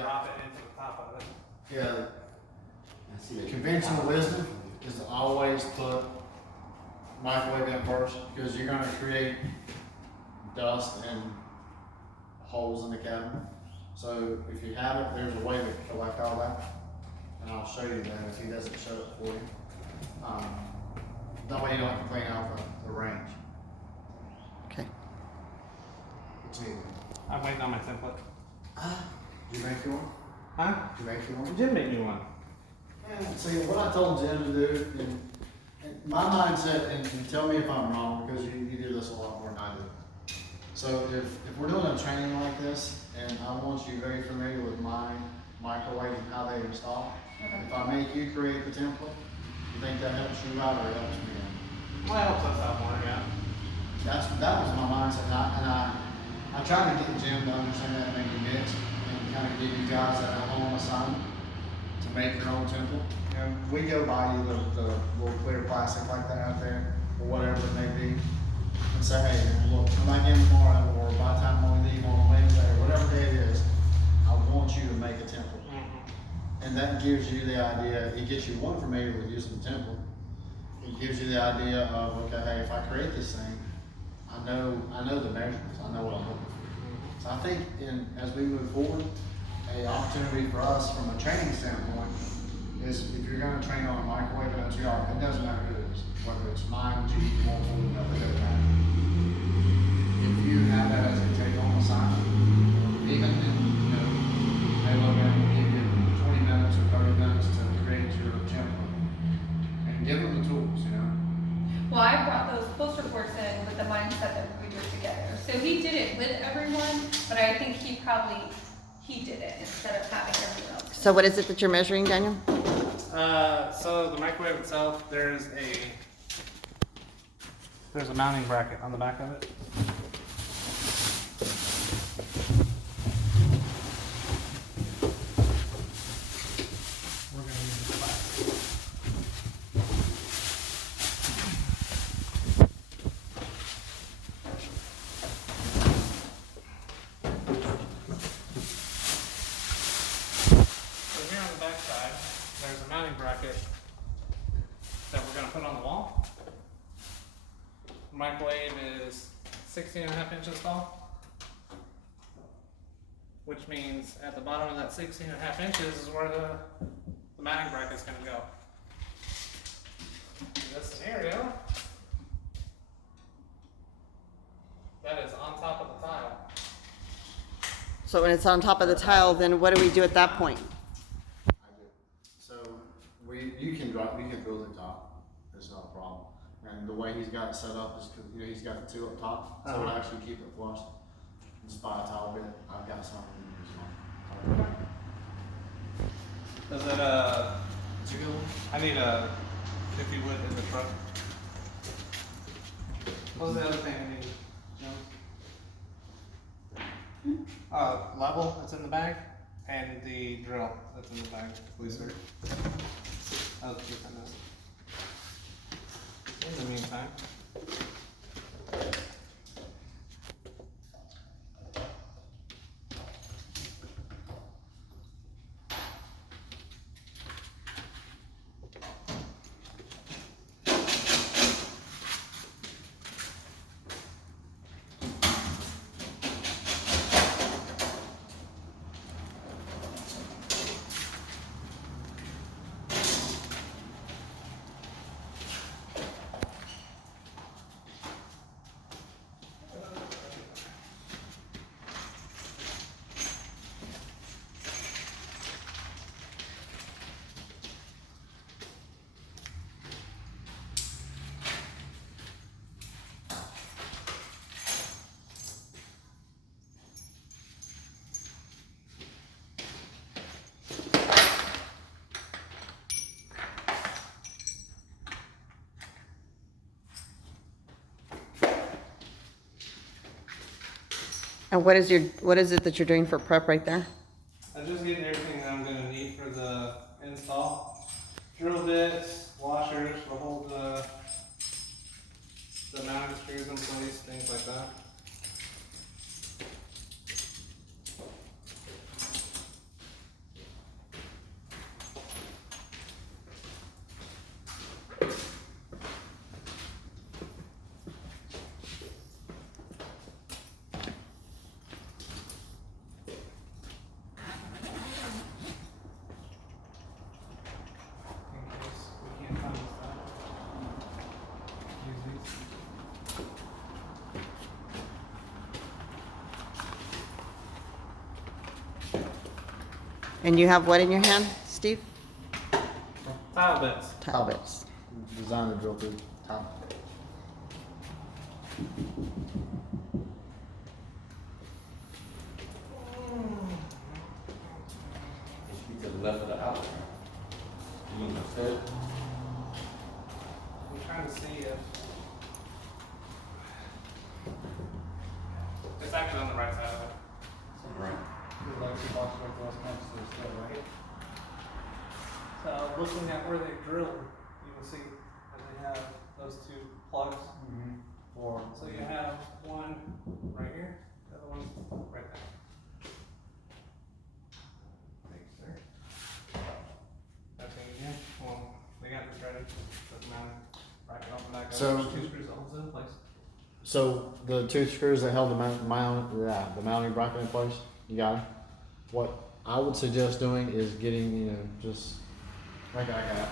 drop it into the top of it. Yeah. Conventional wisdom is to always put microwave in first, because you're gonna create dust and holes in the cabinet. So if you have it, there's a way to collect all that, and I'll show you that if he doesn't show it for you. That way you don't have to clean out the range. Okay. It's easy. I'm waiting on my template. Did you make you one? Huh? Did you make you one? Jim made me one. Yeah, see, what I told Jim to do, and my mindset, and tell me if I'm wrong, because you do this a lot more than I do. So if we're doing a training like this, and I want you very familiar with my microwave and how they install, if I make you create the template, you think that helps you out or helps me out? Well, it helps us out more, yeah. That was my mindset, and I tried to get Jim to understand that, maybe mix, and kind of give you guys that home assignment to make your own template. And we go buy you the little clear plastic like that out there, or whatever it may be, and say, hey, look, come back in tomorrow, or by the time we leave on Wednesday, or whatever day it is, I want you to make a template. And that gives you the idea, it gets you one familiar with using the template. It gives you the idea of, okay, hey, if I create this thing, I know the measurements, I know what I'm looking for. So I think as we move forward, a opportunity for us from a training standpoint is if you're gonna train on a microwave and it doesn't matter who it is, whether it's mine, G, multiple, it doesn't matter. If you have that as a take-home assignment, even they look at it and give you 20 minutes or 30 minutes to create your template, and give them the tools, Well, I brought those post reports in with the mindset that we do it together. So he did it with everyone, but I think he did it instead of having everyone else. So what is it that you're measuring, Daniel? So the microwave itself, there's a mounting bracket on the back of it. We're gonna use the plastic. So here on the back side, there's a mounting bracket that we're going to put on the wall. The microwave is 16.5 inches tall, which means at the bottom of that 16.5 inches is where the mounting bracket is going to go. In this scenario, that is on top of the tile. So when it's on top of the tile, then what do we do at that point? I do. So you can build it top. It's not a problem. And the way he's got it set up is, he's got the two up top, so it'll actually keep it flush. Just buy a tile bit. I've got something in this one. Does it, It's a good one. I need a 50 wood in the truck. What's the other thing I need? Level that's in the bag, and the drill that's in the bag, please, sir. I'll keep on this. In the meantime. And what is it that you're doing for prep right there? I'm just getting everything that I'm gonna need for the install. Drill bits, washers to hold the mounting screws in place, things like that. And you have what in your hand, Steve? Tile bits. Tile bits. Design the drill through top. Be to the left of the house. You gonna fit it? I'm trying to see if it's actually on the right side of it. Right. So looking at where they drilled, you can see that they have those two plugs. Or So you have one right here, the other one's right there. Thanks, sir. Okay, yeah, well, they got this ready, doesn't matter. Bracket on the back, So- there's two screws that holds it in place. so the two screws that held the the mounting bracket in place, you got it. What I would suggest doing is getting, just like I got,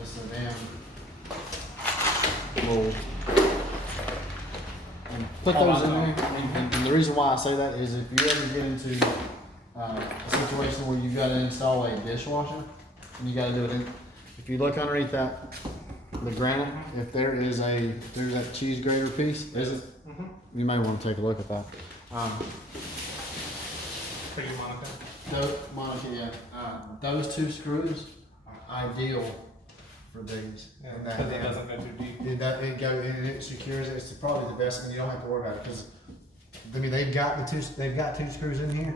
just a damn little, and put those in there. And the reason why I say that is if you ever get into a situation where you've got to install a dishwasher and you got to do it in, if you look underneath that, the granite, if there's that cheese grater piece, is it? You may want to take a look at that. For you, Monica. No, Monica, yeah. Those two screws are ideal for these. Yeah, And that- because it doesn't go too deep. and it secures it. It's probably the best, and you don't have to worry about it because I mean they've got two screws in here,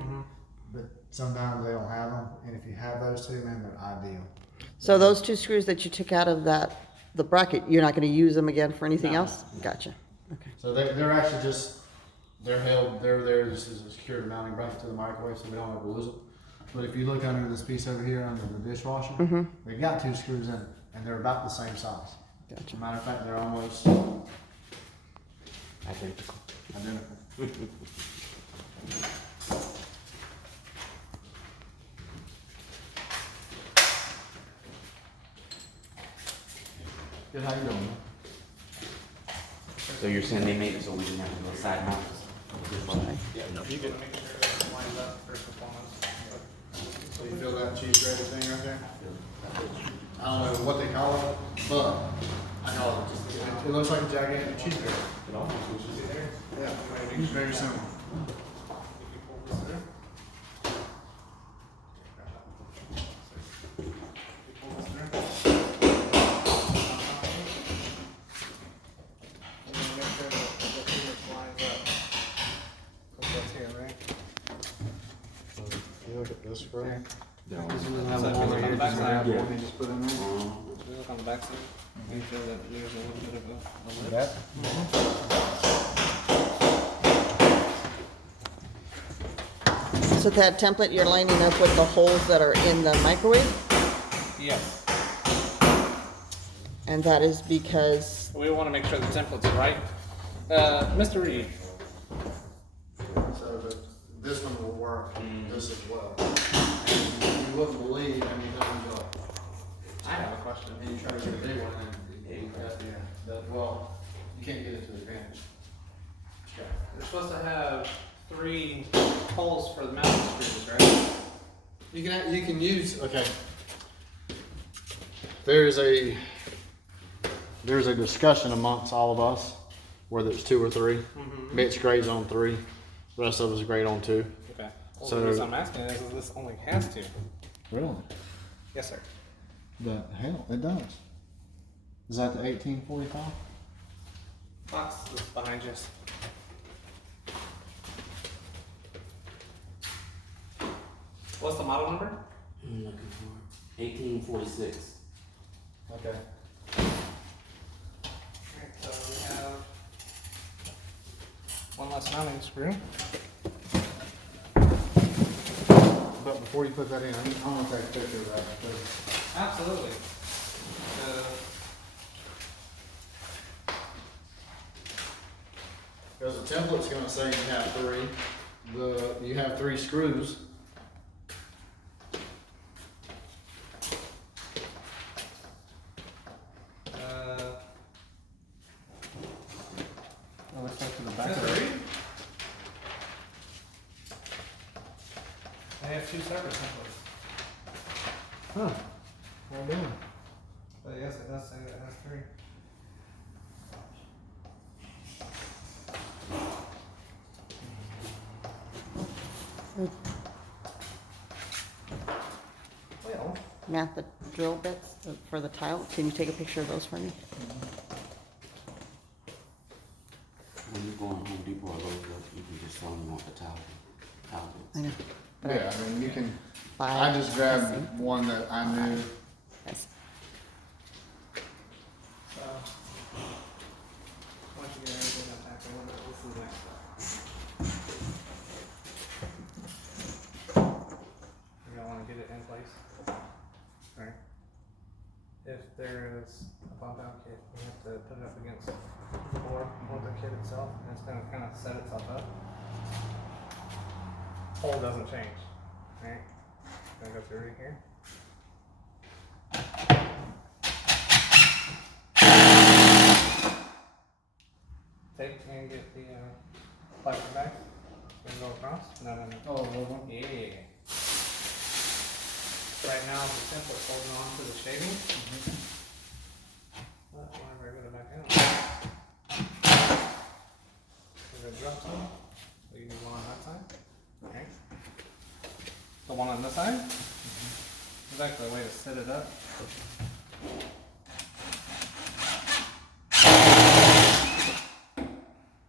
but sometimes they don't have them. And if you have those two, man, they're ideal. So those two screws that you took out of the bracket, you're not gonna use them again for anything No. else? Gotcha. Okay. So they're actually they're there just as a secure mounting bracket to the microwave, so we don't ever lose them. But if you look under this piece over here under the dishwasher, they've got two screws in it, and they're about the same size. Gotcha. Matter of fact, they're almost Identical. identical. Good, how you doing? Man? So you're saying they made it so we didn't have to go side mounts? Yeah, you can make sure that it lines up first and foremost. So you feel that cheese grater thing right there? I don't know what they call it, but I call it just, it looks like a gigantic cheese grater. Yeah, it's very simple. If you pull this through. If you pull this through. And then make sure that the fingers lines up. Because that's here, right? You look at this screw. So if you look on the back side, Yeah. You just put in there. if you look on the back side, make sure that there's a little bit of a lip. That? So that template, you're lining up with the holes that are in the microwave? Yes. And that is because, We want to make sure the template's right. Mr. Reed, So that this one will work, this as well. And you wouldn't believe how many times you're like, I have a question. and you try to get a big one and well, you can't get it to advantage. Okay. You're supposed to have 3 holes for the mounting screws, right? You can use, okay. There's a discussion amongst all of us, whether it's 2 or 3. Mitch grades on 3, the rest of us grade on 2. Okay. Well, So- the reason I'm asking is this only has 2. Really? Yes, sir. The hell, it does. Is that the 1845? Box is behind you. What's the model number? I'm looking for 1846. Okay. Alright, so we have one less mounting screw. But before you put that in, I want to take a picture of that. Because Absolutely. Because the template's gonna say you have 3. You have 3 screws. Let's go to the back back. of it. I have 2 separate templates. Huh. Well done. But yes, it does say that it has 3. Well, Matt, the drill bits for the tile, can you take a picture of those for me? When you go on Home Depot or Lowe's, you can just tell them you want the towel. I know. Yeah, I mean, you can, Buy. I just grabbed one that I knew. Yes. so once you get everything unpacked, we'll see the next step. You're gonna wanna get it in place. Right. If there is a bump out kit, you have to put it up against the floor or the kit itself, and it's gonna kind of set itself up. Hole doesn't change, right? Gonna go through right here. Take and get the plastic bag. Then go across. No. Oh, well, Yeah. Right now the template's holding on to the shaving. But whenever I put it back down, we're gonna drop some. So you need one on that side. Okay. The one on this side. There's actually a way to set it up.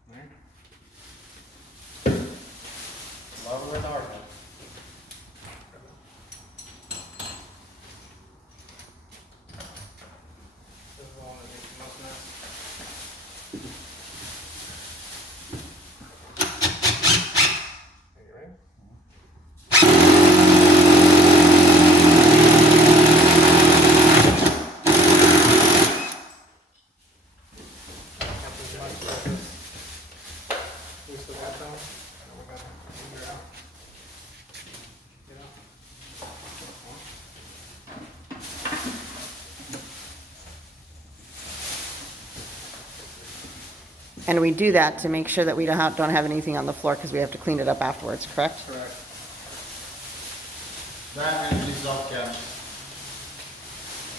There. Lower with our This is the one that makes the most mess. Are you ready? Nothing much about this. We still got some, and we're gonna figure out. Get out. And we do that to make sure that we don't have anything on the floor because we have to clean it up afterwards, correct? Correct. that and these off couch.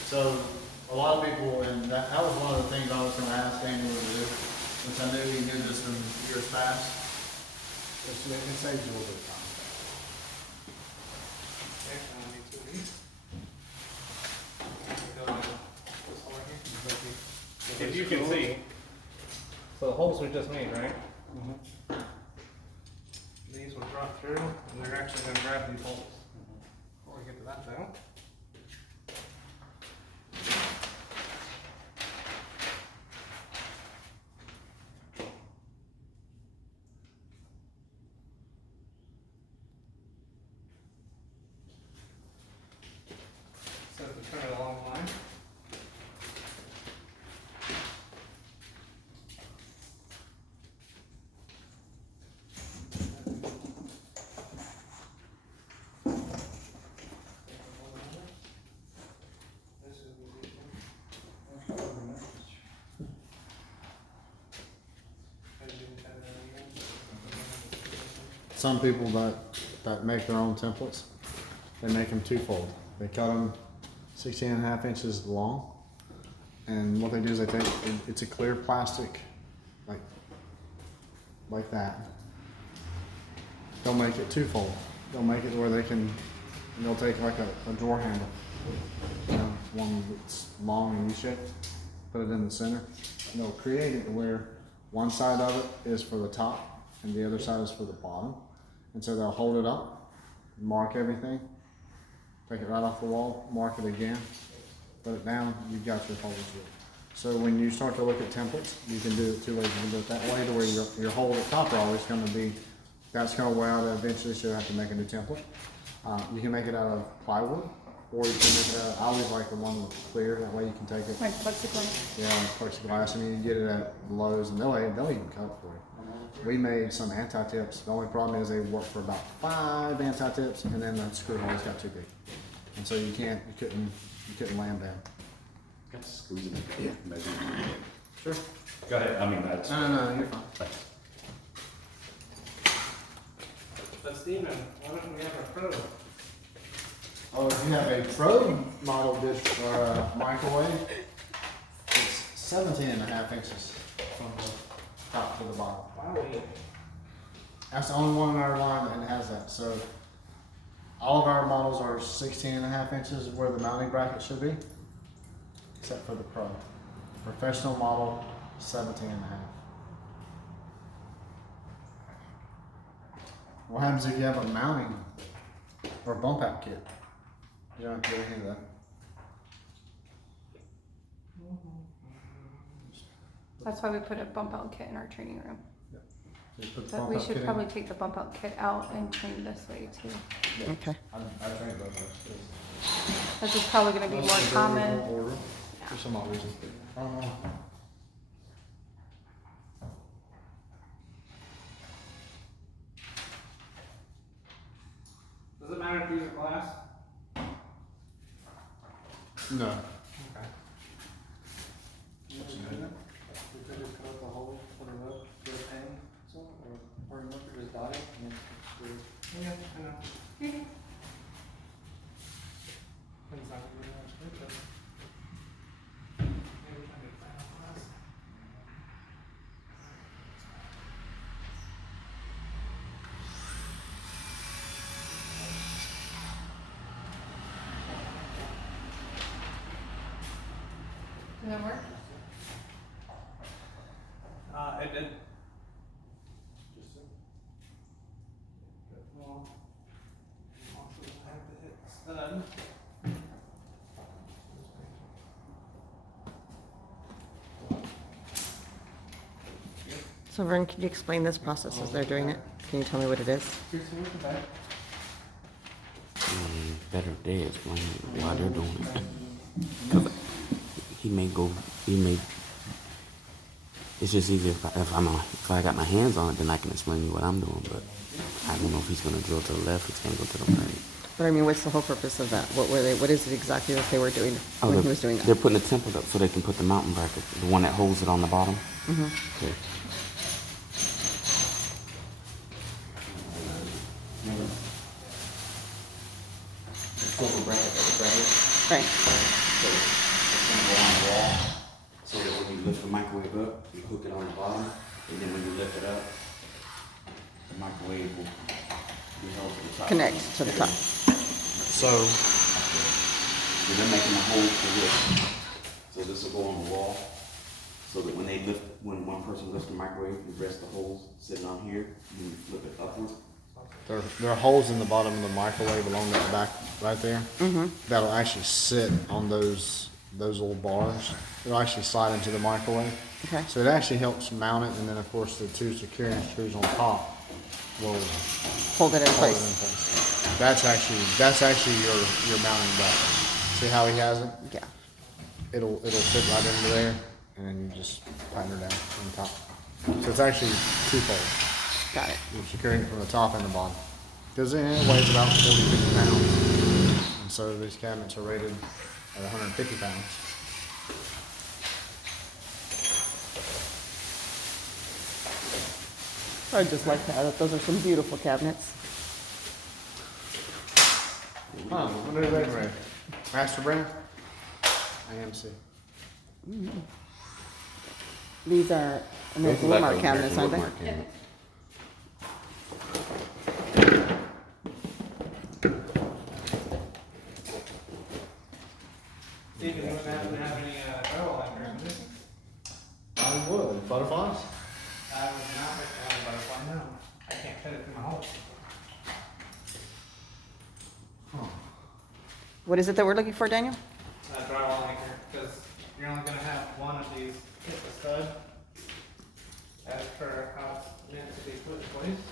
So, a lot of people, and that was one of the things I was gonna ask Daniel to do, since I knew he did this in years past. Just, it saves you a little bit of time. Okay, so I need 2 of these. Go on this hole right here. If you can see, so the holes we just made, right? These will drop through, and they're actually gonna grab these holes. Before we get to that though. Says to turn it along the line. This is the Some people that make their own templates, they make them twofold. They cut them 16.5 inches long, and what they do is they take, it's a clear plastic, like that. They'll make it twofold. They'll make it where they'll take like a drawer handle, you know, one that's long and U-shaped, put it in the center, and they'll create it where one side of it is for the top and the other side is for the bottom. And so they'll hold it up, mark everything, take it right off the wall, mark it again, put it down, you've got your holes with. So when you start to look at templates, you can do it 2 ways. You can do it that way to where your hole at the top are always gonna be, that's gonna wear out eventually, so you have to make a new template. You can make it out of plywood, or you can make it out, I always like the one with clear, that way you can take it, Like plexiglass? yeah, plexiglass, and you can get it at Lowe's, and they'll even cut it for you. We made some anti-tips. The only problem is they work for about 5 anti-tips, and then the screw holes got too big, and so you couldn't lay them down. Got to squeeze it. Yeah. Maybe. Sure. Go ahead, I mean, that's. No, you're fine. But Steven, why don't we have a pro Oh, if you have a Pro model dish or microwave, it's 17.5 inches from the top to the bottom. Wow. That's the only one in our line that has that. So all of our models are 16.5 inches where the mounting bracket should be, except for the Pro. Professional model, 17.5. What happens if you have a mounting or bump out kit? You don't have to do any of that. That's why we put a bump out kit in our training room. So you put the But bump we out kit should in. probably take the bump out kit out and train this way too. Okay. I trained both of those. This is probably gonna be more common. For some odd reason. I don't know. Does it matter if these are glass? No. Okay. We could just cut up a hole, put it up, get a pen, so, or you could just dot it and then screw. Yeah, I know. It's not really much good, but maybe we can get final glass. Does that work? It did. Well, also have to hit stud. So Vern, can you explain this process as they're doing it? Can you tell me what it is? Better they explain it while they're doing it. 'Cause he may, it's just easier if I got my hands on it, then I can explain you what I'm doing, but I don't know if he's gonna drill to the left, he's gonna go to the right. But I mean, what's the whole purpose of that? What is it exactly that they were doing when he was doing They're that? putting the template up so they can put the mountain bracket, the one that holds it on the bottom. Mm-hmm. Okay. Remember? The silver bracket that was right here? Right. So it's gonna go on the wall, so that when you lift the microwave up, you hook it on the bottom, and then when you lift it up, the microwave will be held to the top. Connect to the top. So So they're making a hole for this. So this will go on the wall, so that when one person lifts the microwave, the rest of the holes sitting on here, you flip it upward. there are holes in the bottom of the microwave along that back right there. Mm-hmm. That'll actually sit on those little bars. It'll actually slide into the microwave. Okay. So it actually helps mount it, and then of course the two security screws on top will Hold it in hold it in place. place. That's actually your mounting bracket. See how he has it? Yeah. It'll fit right into there, and then you just tighten her down on top. So it's actually twofold. Got it. You're securing from the top and the bottom. Because it weighs about 40, 50 pounds. And so these cabinets are rated at 150 pounds. I'd just like to add that those are some beautiful cabinets. Huh, what are they rated? Master brand? AMC. These are American Those are Woodmark like cabinets, aren't they? Woodmark cabinets. Steve, you wouldn't happen to have any, drywall anchors, would you? I would. Butterflies? I would not recommend a butterfly, no. I can't fit it through my hole. What is it that we're looking for, Daniel? Drywall anchor, because you're only gonna have one of these hit the stud. As per how it's meant to be put in place.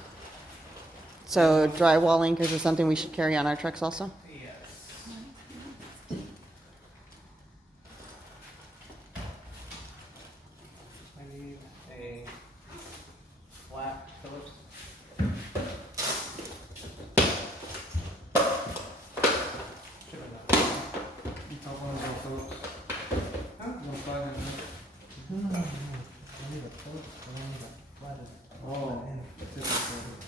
So drywall anchors are something we should carry on our trucks also? Yes. I need a flat Phillips. Should have done. You top on the Phillips. Huh? No plug in there. I need a Phillips, but I need a flat. Oh. It's just a-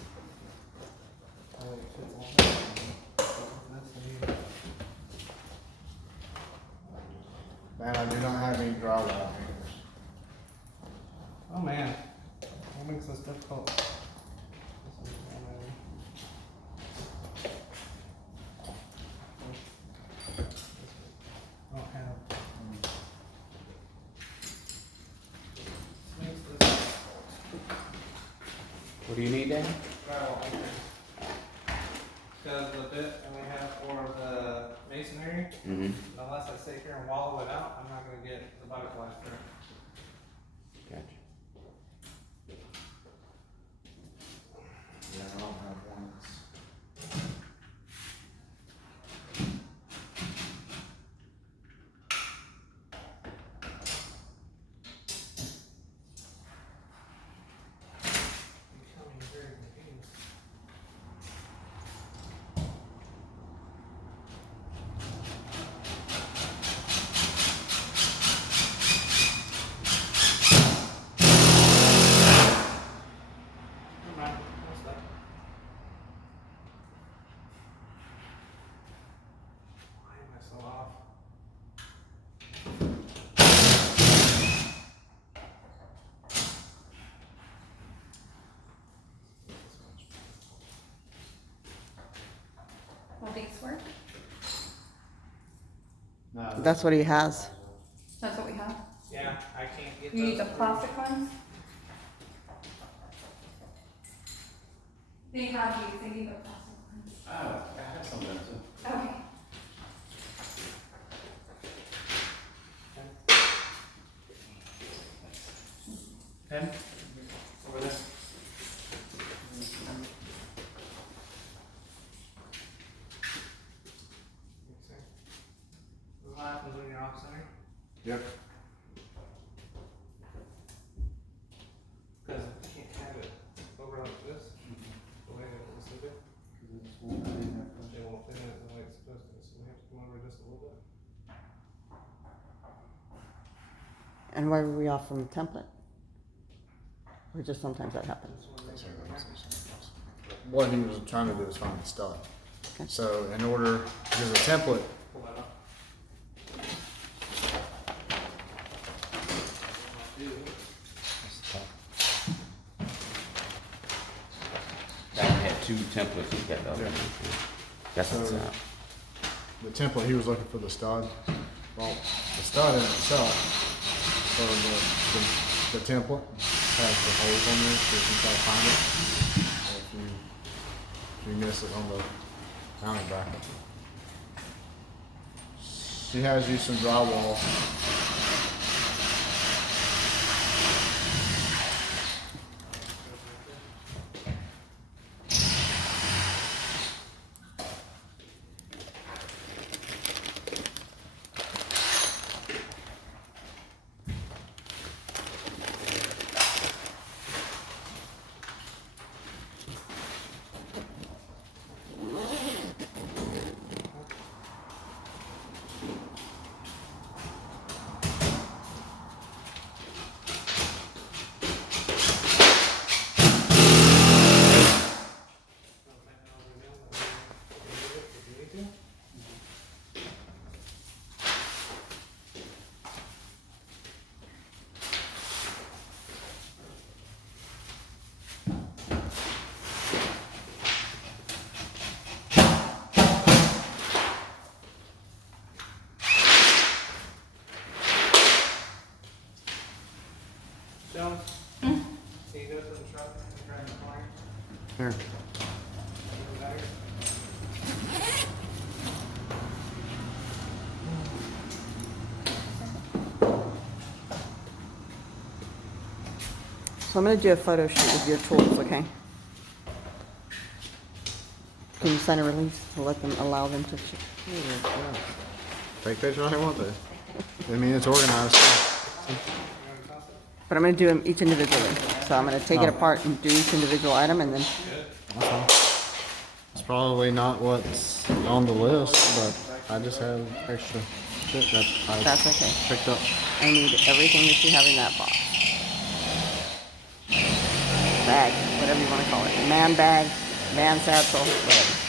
Oh, it fits all that. This. What do you need, Dan? Drywall anchors. Because the bit that we have for the masonry, Mm-hmm. unless I sit here and wallow it out, I'm not gonna get the butterflies through. Gotcha. Yeah, I don't have one that's. Becoming very confused. Never mind, that's that. Why am I so off? Will these work? No. That's what he has. That's what we have. Yeah, I can't get those. You need the through. plastic ones? They have these, they need the plastic ones. Oh, I have something too. Okay. Pen? Over there. What happens when you're off center? Yep. Because you can't have it over like this, the way that it's listed. Cause it's one thing that They won't fit in it the way it's supposed to, so we have to come over just a little bit. And why were we off from the template? Or just sometimes that happens? What he was trying to do is find the stud. Okay. So in order, because the template, Pull that up. That one had two templates. You got the other one. That's what's So- up. the template, he was looking for the stud. Well, the stud in itself, so the template has the holes on there, so you can try to find it. And if you miss it on the mounting bracket. She has used some drywall. Jones? Can you go to the truck and grab the pliers? Here. Over there? So I'm gonna do a photo shoot with your tools, okay? Can you sign a release to let them, allow them to shoot? Take pictures if you want to. I mean, it's organized. But I'm gonna do them each individually. So I'm gonna take it Oh. apart and do each individual item and then, That's all. It's probably not what's on the list, but I just have extra shit that I that's okay. picked up. I need everything that you have in that box. Bag, whatever you wanna call it. Man bag, man satchel, whatever.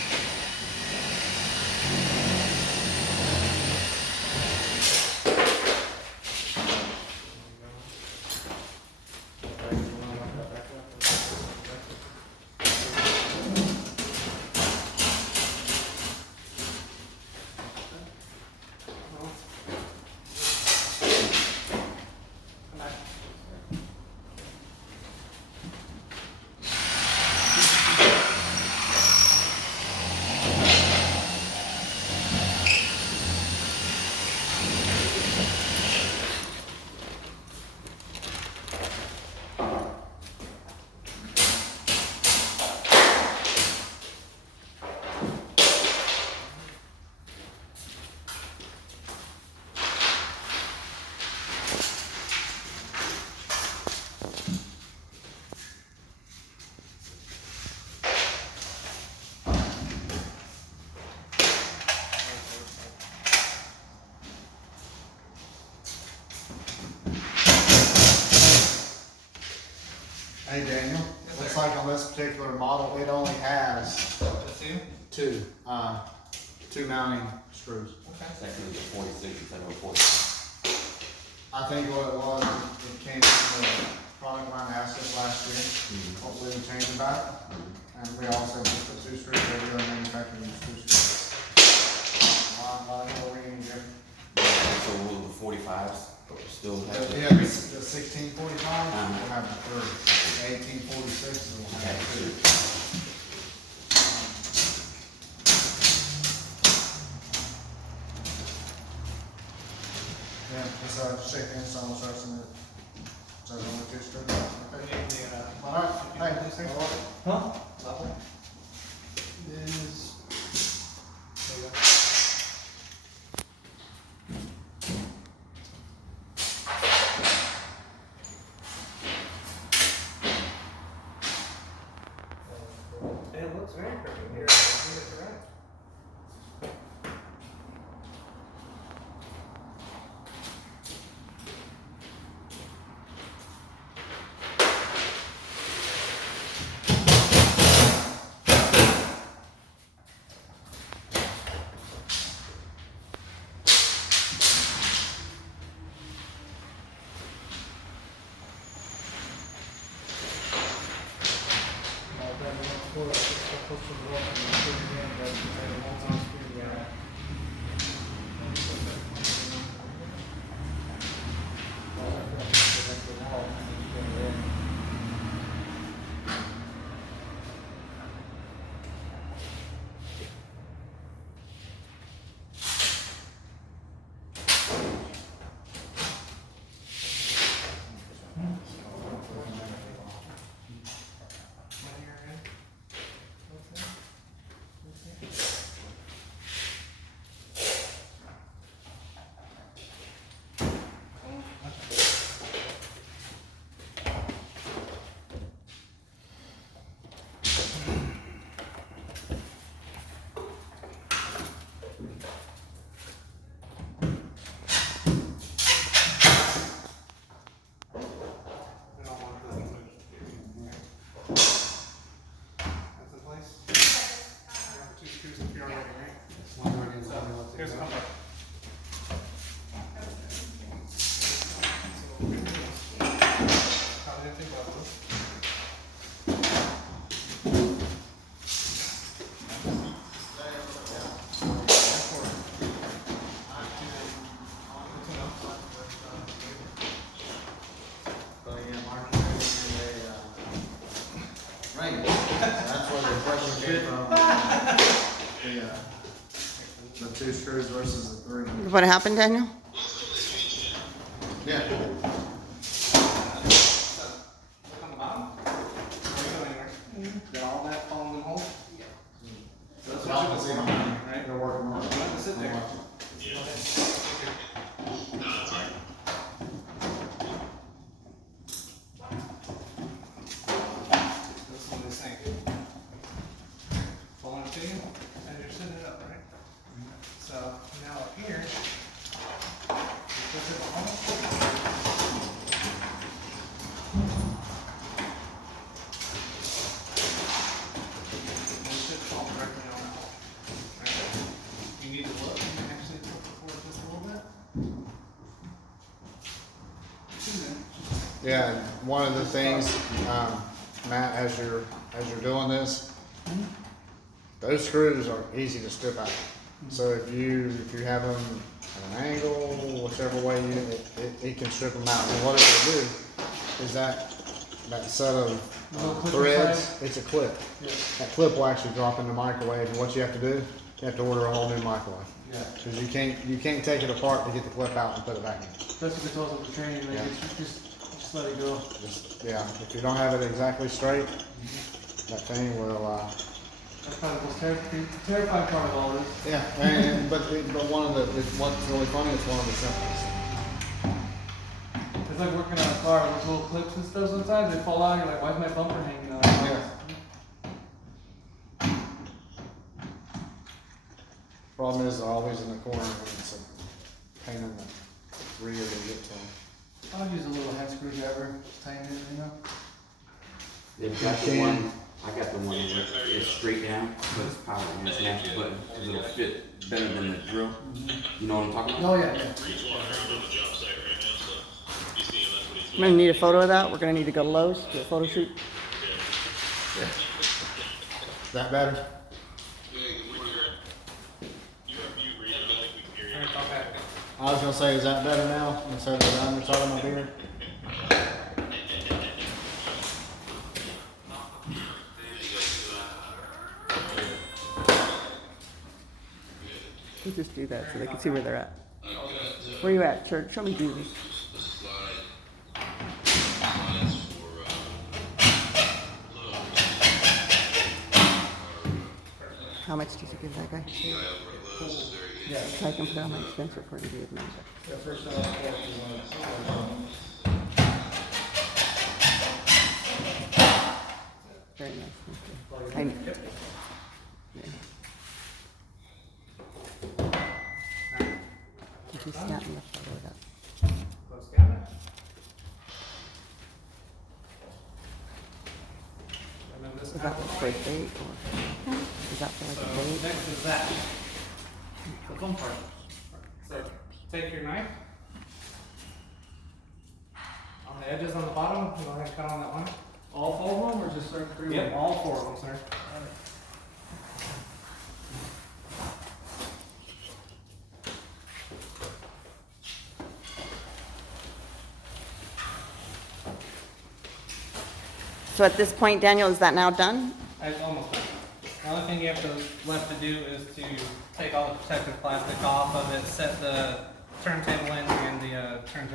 Hey Daniel, looks like on this particular model, it only has That's you? two mounting screws. Okay. It's actually the 46 instead of a 45. I think what it was, it came from the product line asked us last year, what we would change it back. And we also just put two screws, regular manufacturing use two screws. What we can get. So will the 45s still have Yeah, it? the 1645, we'll have the three. The 1846, we'll have two. Yeah, it's a shaking, so I'm starting it. So there's only two screws. You Okay. need the, All right, hey, Huh? level? Is, There you go. It looks very perfect here. I think it's right. Here's a number. How did you think about this? Right, that's where the question came from. The two screws versus the three. What happened, Daniel? Yeah. Look on the bottom. Where are you going, Eric? Got all that falling in the hole? So that's what you was saying, right? They're working on it. You have to sit there. This one is saying. Falling to you, and you're sitting it up, right? So now up here, you push it behind. And it should fall directly on the hole. Right? You need to look and actually tilt it forward just a little bit. Yeah, one of the things, Matt, as you're doing this, those screws are easy to strip out. So if you have them at an angle, whichever way it can strip them out. And what it will do is that set of Little clip threads, inside? it's a clip. Yeah. That clip will actually drop in the microwave, and what you have to do, you have to order a whole new microwave. Yeah. Because you can't take it apart to get the clip out and put it back in. That's what they told us at the training, like, Yeah. just let it go. Just, yeah, if you don't have it exactly straight, that thing will, That's probably the most terrifying part of all this. yeah, but one of the, what's really funny, it's one of the simplest. It's like working on a car with little clips and stuff sometimes, they fall out, you're like, why's my bumper hanging out? Yeah. Problem is, they're always in the corner when it's a pain in the rear to get to them. I'll use a little hand screwdriver, just tighten it, you know? They've got the one, I got the one that is straight down, but it's power and it's natural button, because it'll fit better than the drill. You know what I'm talking about? Oh, yeah, yeah. I'm gonna need a photo of that. We're gonna need to go to Lowe's, do a photo shoot. Is that better? Alright, talk back. I was gonna say, is that better now, instead of the underside of my beard? We'll just do that so they can see where they're at. Where you at, church? Show me Jesus. How much did you give that guy? Yeah. So I can put on my expense report and do it now. The first time I Very nice, thank you. Yeah. Did you snap me a photo of that? Go scan it. And then this Is that for a date or, is that for like a date? next is that. The fun part. So take your knife. On the edges on the bottom, go ahead and cut on that one. All four of them, or just certain three? Yep, all four of them, sir. So at this point, Daniel, is that now done? It's almost done. The only thing you have to left to do is to take all the protective plastic off of it, set the turntable in and the turntable